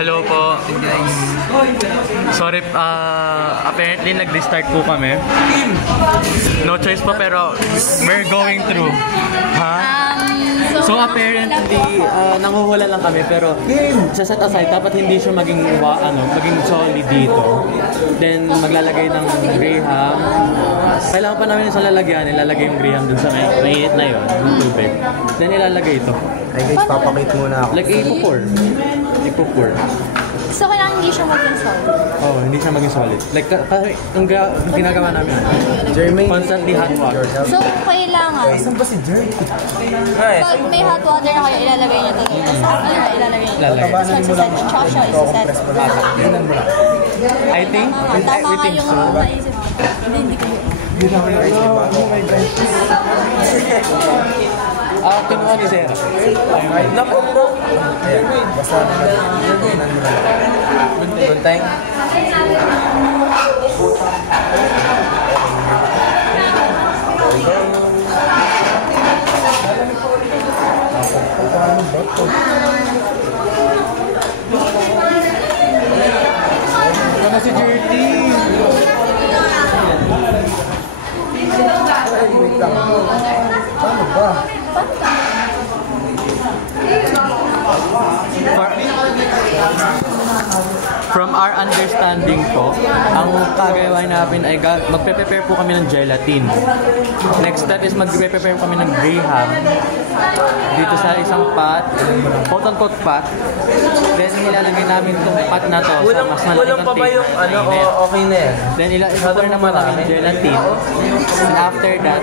Hello po. Sorry, apparently nag-restart po kami. No choice po pero we're going through. Ha? So apparently, nanguhula lang kami pero sa set aside, dapat hindi siya maging solid dito. Then maglalagay ng graham. Kailangan pa namin sa lalagyan, ilalagay yung graham dun sa mainit na yun, ng tubig. Then ilalagay ito. Ay guys, papakit muna ako. Like ipo-pour. So, kailangan hindi siya maging solid? Oo, hindi siya maging solid. Like, yung ginagawa namin, Jermaine, constantly hot water. So, kailangan, saan ba si Jerry? pag may hot water na kayo, ilalagay niyo ito. Tapos, ilalagay niyo ito. Tapos, magsaset. Tsaka siya, isaset. I think Tama nga yung so. naisip. Hindi ko. Oh my God. Kinuha ni Sarah. Naku bro. Ayan, basta nagbinan mo na. Bunteng. Ano si Jerty? Paano ba? From our understanding po, ang kagawin namin ay magpe-prepare po kami ng gelatin. Next step is magpe-prepare kami ng graham dito sa isang pot, quote-unquote pot. Then ilalagay namin itong pot na to sa mas malaking pa ba yung okay na yan? Then i-pour naman namin ng gelatin. And after that,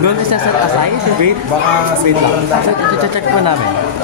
doon isa set aside. Wait, Baka wait lang. check po namin.